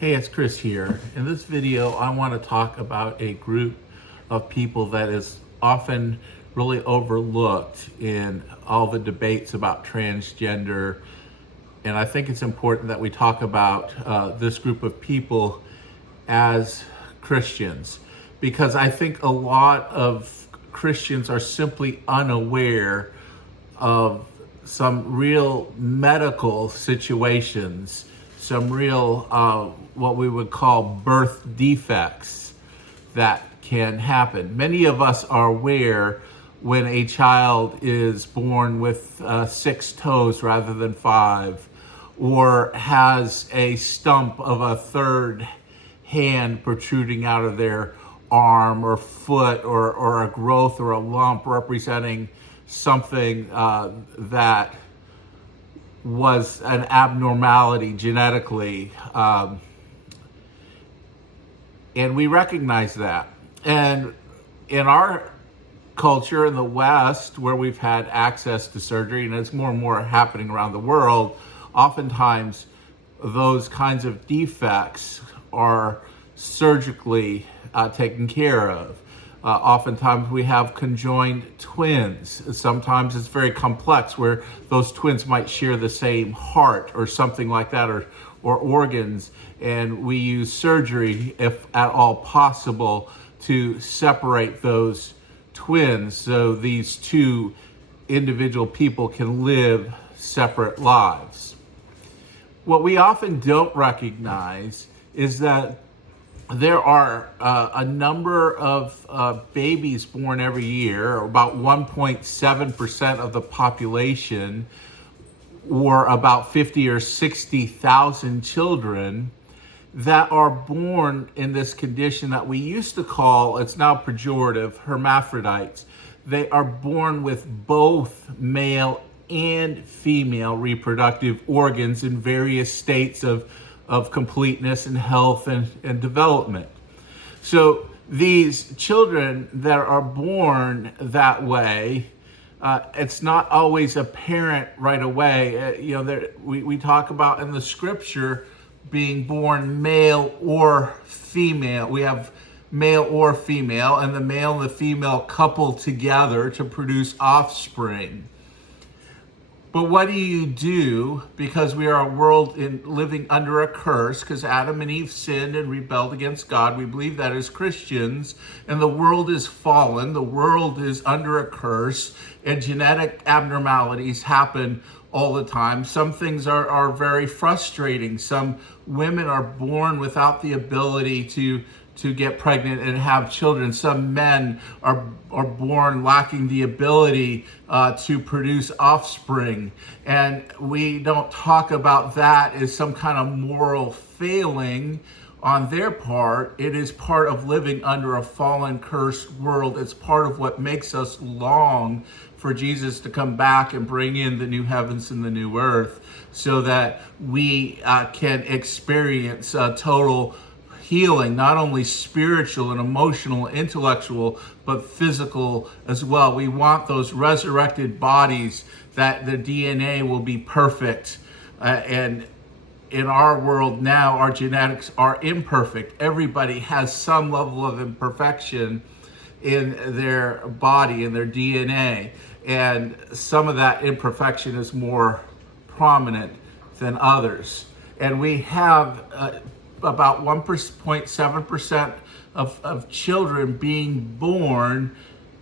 Hey, it's Chris here. In this video, I want to talk about a group of people that is often really overlooked in all the debates about transgender. And I think it's important that we talk about this group of people as Christians, because I think a lot of Christians are simply unaware of some real medical situations, some real what we would call birth defects that can happen. Many of us are aware when a child is born with 6 toes rather than 5, or has a stump of a third hand protruding out of their arm or foot, or a growth or a lump representing something that was an abnormality genetically. And we recognize that. And in our culture in the West, where we've had access to surgery, and it's more and more happening around the world, oftentimes those kinds of defects are surgically taken care of. Oftentimes we have conjoined twins. Sometimes it's very complex where those twins might share the same heart or something like that, or organs, and we use surgery, if at all possible, to separate those twins so these two individual people can live separate lives. What we often don't recognize is that there are a number of babies born every year, about 1.7% of the population, or about 50 or 60,000 children that are born in this condition that we used to call, it's now pejorative, hermaphrodites. They are born with both male and female reproductive organs in various states of completeness and health and development. So these children that are born that way, it's not always apparent right away. We talk about in the scripture being born male or female. We have male or female, and the male and the female couple together to produce offspring. But what do you do? Because we are a world living under a curse, because Adam and Eve sinned and rebelled against God. We believe that as Christians, and the world is fallen. The world is under a curse, and genetic abnormalities happen all the time. Some things are very frustrating. Some women are born without the ability to get pregnant and have children. Some men are born lacking the ability to produce offspring. And we don't talk about that as some kind of moral failing on their part. It is part of living under a fallen, cursed world. It's part of what makes us long for Jesus to come back and bring in the new heavens and the new earth, so that we can experience total healing, not only spiritual and emotional, intellectual, but physical as well. We want those resurrected bodies, that the DNA will be perfect. And in our world now, our genetics are imperfect. Everybody has some level of imperfection in their body, in their DNA. And some of that imperfection is more prominent than others. And we have about 1.7% of children being born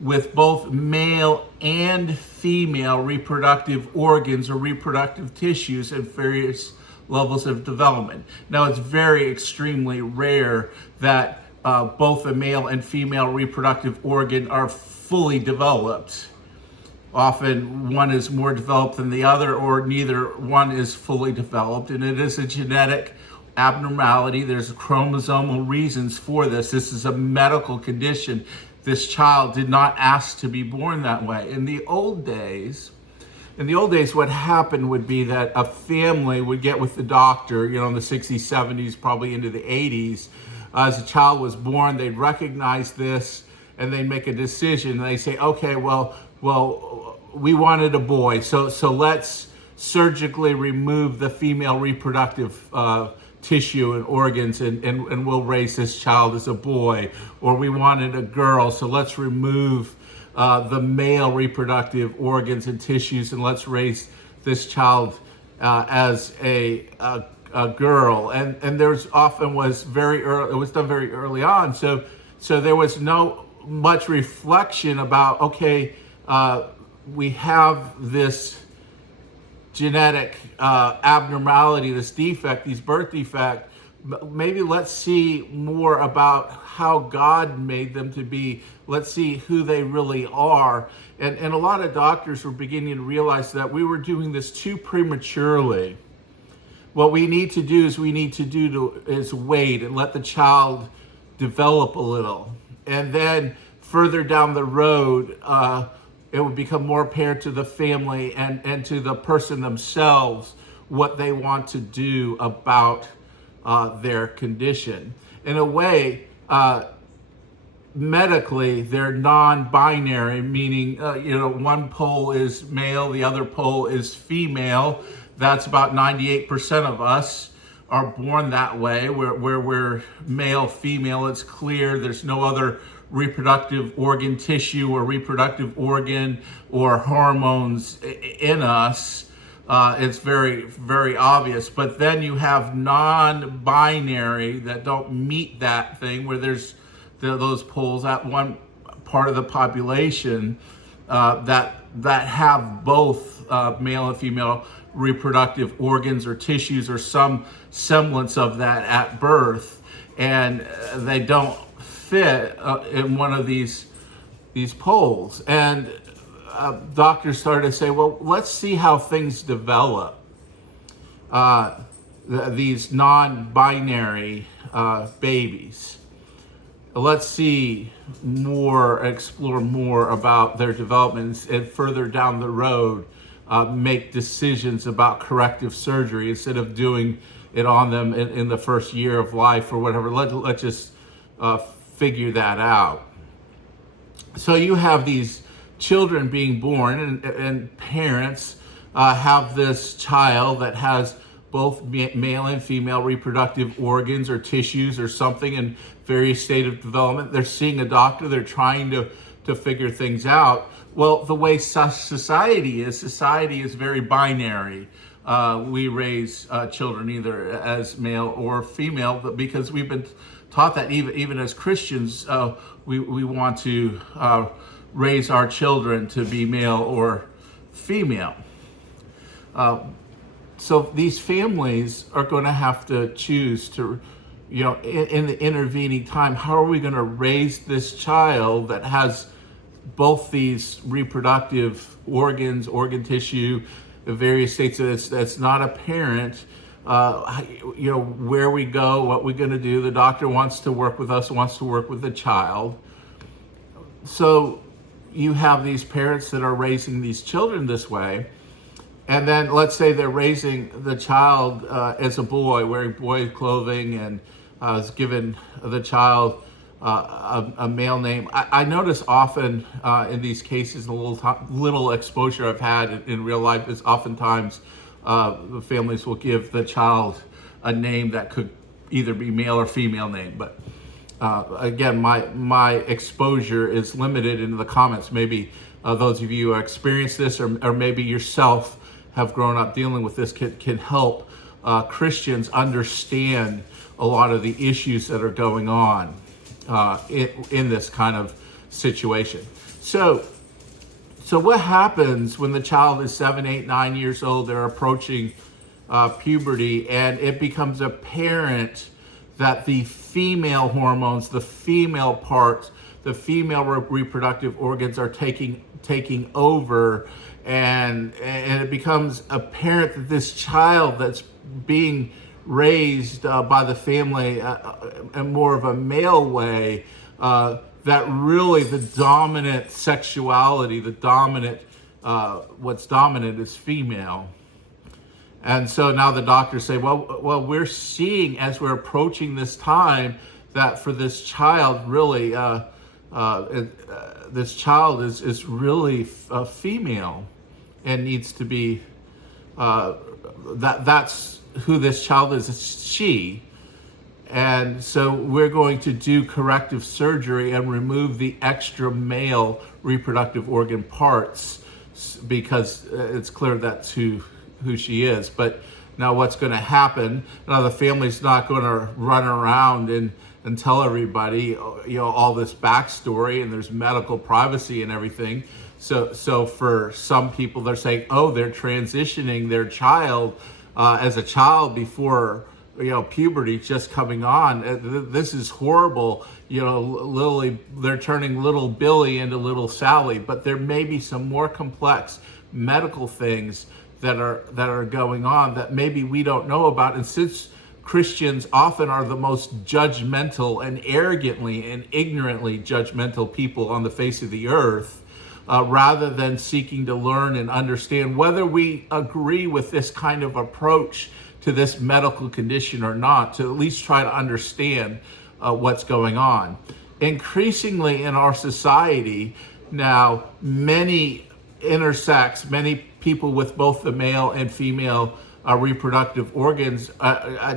with both male and female reproductive organs or reproductive tissues at various levels of development. Now, it's very extremely rare that both the male and female reproductive organ are fully developed. Often one is more developed than the other, or neither one is fully developed, and it is a genetic abnormality. There's chromosomal reasons for this. This is a medical condition. This child did not ask to be born that way. In the old days, what happened would be that a family would get with the doctor, in the 60s, 70s, probably into the 80s. As a child was born, they'd recognize this and they'd make a decision. They say, okay, well, we wanted a boy, so let's surgically remove the female reproductive tissue and organs, and we'll raise this child as a boy. Or we wanted a girl, so let's remove the male reproductive organs and tissues, and let's raise this child as a girl. And there's often was very early, it was done very early on. So there was no much reflection about, okay, we have this genetic abnormality, this defect, these birth defect. Maybe let's see more about how God made them to be. Let's see who they really are. And a lot of doctors were beginning to realize that we were doing this too prematurely. What we need to do is wait and let the child develop a little. And then further down the road, it would become more apparent to the family and to the person themselves what they want to do about their condition. In a way, medically, they're non-binary, meaning one pole is male, the other pole is female. That's about 98% of us are born that way, where we're male, female. It's clear. There's no other reproductive organ tissue or reproductive organ or hormones in us. It's very, very obvious. But then you have non-binary that don't meet that thing, where there's those poles, that one part of the population that have both male and female reproductive organs or tissues or some semblance of that at birth, and they don't fit in one of these poles. And doctors started to say, well, let's see how things develop. These non-binary babies. Let's see more, explore more about their developments, and further down the road, make decisions about corrective surgery instead of doing it on them in the first year of life or whatever. Let's just figure that out. So you have these children being born, and parents have this child that has both male and female reproductive organs or tissues or something in various state of development. They're seeing a doctor. They're trying to figure things out. Well, the way society is very binary. We raise children either as male or female, but because we've been taught that even as Christians, we want to raise our children to be male or female. So these families are going to have to choose to, in the intervening time, how are we going to raise this child that has both these reproductive organs, organ tissue, the various states that's not apparent, where we go, what we're going to do. The doctor wants to work with us, wants to work with the child. So you have these parents that are raising these children this way. And then let's say they're raising the child as a boy, wearing boy clothing, and is given the child a male name. I notice often in these cases, the little exposure I've had in real life is oftentimes the families will give the child a name that could either be male or female name. But again, my exposure is limited into the comments. Maybe those of you who experience this, or maybe yourself have grown up dealing with this, can help Christians understand a lot of the issues that are going on in this kind of situation. So what happens when the child is 7, 8, 9 years old? They're approaching puberty, and it becomes apparent that the female hormones, the female parts, the female reproductive organs are taking over, and it becomes apparent that this child that's being raised by the family in more of a male way, that really the dominant sexuality, what's dominant is female. And so now the doctors say, well, we're seeing as we're approaching this time that for this child, really, this child is really female and needs to be, that's who this child is. It's she. And so we're going to do corrective surgery and remove the extra male reproductive organ parts because it's clear that's who she is. But now what's going to happen, now the family's not going to run around and tell everybody, all this backstory, and there's medical privacy and everything. So for some people, they're saying, they're transitioning their child as a child before puberty just coming on. This is horrible. Lily, they're turning little Billy into little Sally, but there may be some more complex medical things that are going on that maybe we don't know about. And since Christians often are the most judgmental and arrogantly and ignorantly judgmental people on the face of the earth, rather than seeking to learn and understand whether we agree with this kind of approach to this medical condition or not, to at least try to understand what's going on. Increasingly in our society now, many intersex, many people with both the male and female reproductive organs,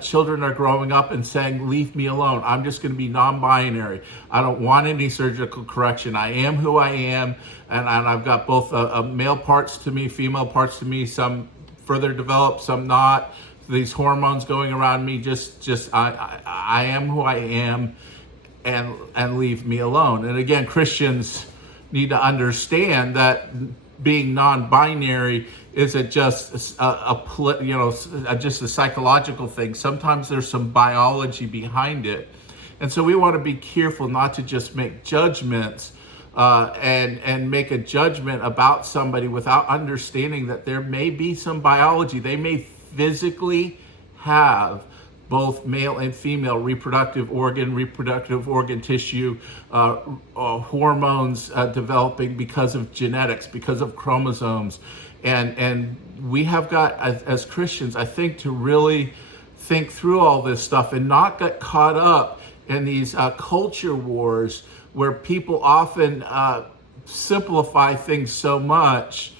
children are growing up and saying, leave me alone. I'm just going to be non-binary. I don't want any surgical correction. I am who I am, and I've got both male parts to me, female parts to me, some further developed, some not. These hormones going around me, I am who I am, and leave me alone. And again, Christians need to understand that being non-binary isn't just just a psychological thing. Sometimes there's some biology behind it, and so we want to be careful not to just make judgments and make a judgment about somebody without understanding that there may be some biology. They may physically have both male and female reproductive organ tissue, hormones developing because of genetics, because of chromosomes. And we have got, as Christians, I think, to really think through all this stuff and not get caught up in these culture wars where people often simplify things so much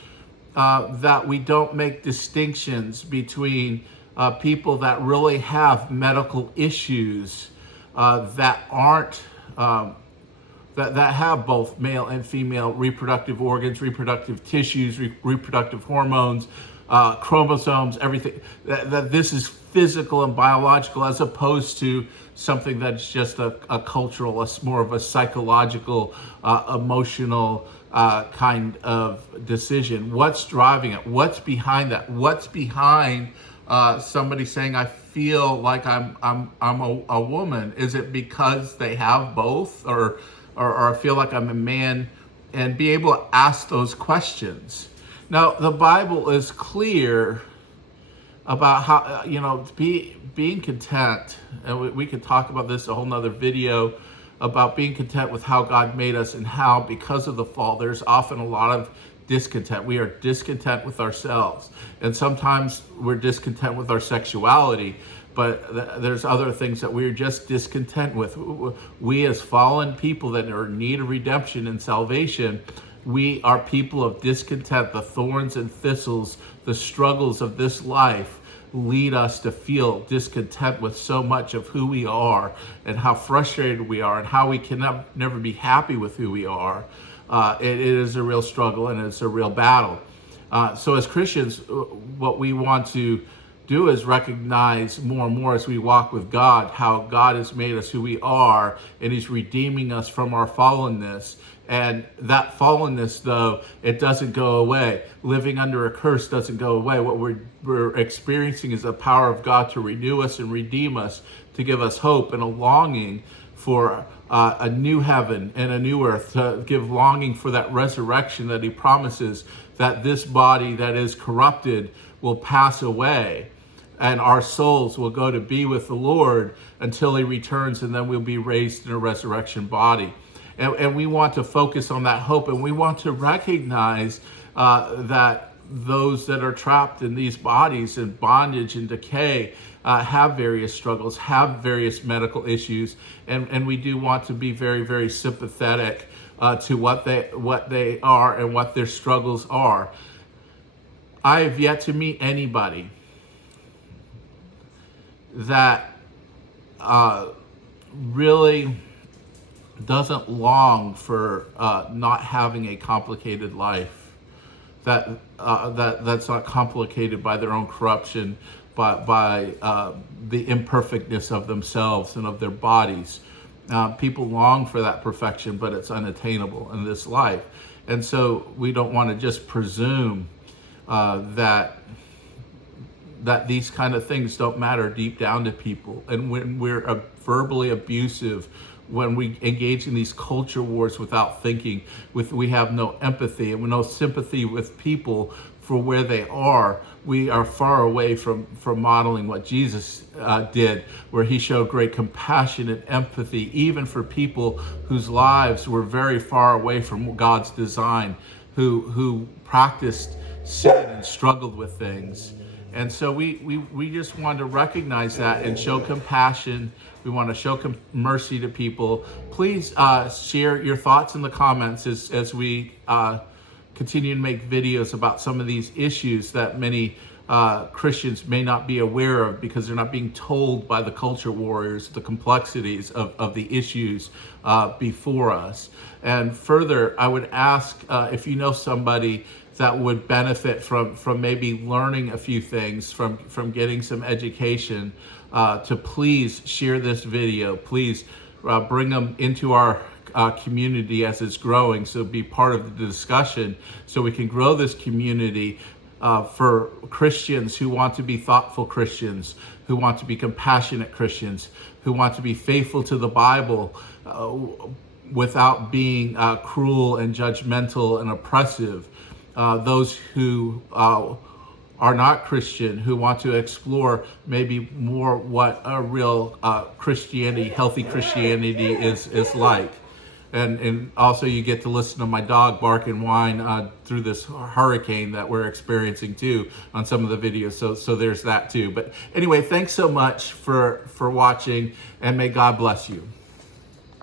that we don't make distinctions between people that really have medical issues that aren't that have both male and female reproductive organs, reproductive tissues, reproductive hormones, chromosomes, everything. That this is physical and biological, as opposed to something that's just a cultural, more of a psychological, emotional kind of decision. What's driving it? What's behind that? What's behind somebody saying, I feel like I'm a woman? Is it because they have both, or I feel like I'm a man? And be able to ask those questions. Now, the Bible is clear about how, being content, and we could talk about this a whole nother video about being content with how God made us, and how, because of the fall, there's often a lot of discontent. We are discontent with ourselves, and sometimes we're discontent with our sexuality, but there's other things that we're just discontent with. We, as fallen people that are in need of redemption and salvation, we are people of discontent. The thorns and thistles, the struggles of this life lead us to feel discontent with so much of who we are, and how frustrated we are, and how we can never be happy with who we are. It is a real struggle, and it's a real battle. So as Christians, what we want to do is recognize more and more as we walk with God, how God has made us who we are, and He's redeeming us from our fallenness. And that fallenness, though, it doesn't go away. Living under a curse doesn't go away. What we're experiencing is the power of God to renew us and redeem us, to give us hope and a longing for a new heaven and a new earth, to give longing for that resurrection that He promises, that this body that is corrupted will pass away, and our souls will go to be with the Lord until He returns, and then we'll be raised in a resurrection body. And we want to focus on that hope, and we want to recognize that those that are trapped in these bodies in bondage and decay have various struggles, have various medical issues, and we do want to be very, very sympathetic to what they are and what their struggles are. I have yet to meet anybody that really doesn't long for not having a complicated life, that's not complicated by their own corruption, but by the imperfectness of themselves and of their bodies. People long for that perfection, but it's unattainable in this life. And so we don't want to just presume that these kind of things don't matter deep down to people. And when we're verbally abusive, when we engage in these culture wars without thinking, we have no empathy and no sympathy with people for where they are, we are far away from modeling what Jesus did, where he showed great compassion and empathy, even for people whose lives were very far away from God's design, who practiced sin and struggled with things. And so we just want to recognize that and show compassion. We want to show mercy to people. Please share your thoughts in the comments as we continue to make videos about some of these issues that many Christians may not be aware of because they're not being told by the culture warriors the complexities of the issues before us. And further, I would ask if you know somebody that would benefit from maybe learning a few things, from getting some education, to please share this video. Please bring them into our community as it's growing, so be part of the discussion, so we can grow this community for Christians who want to be thoughtful Christians, who want to be compassionate Christians, who want to be faithful to the Bible without being cruel and judgmental and oppressive. Those who are not Christian, who want to explore maybe more what a real Christianity, healthy Christianity is like. And also you get to listen to my dog bark and whine through this hurricane that we're experiencing too on some of the videos. So there's that too. But anyway, thanks so much for watching, and may God bless you.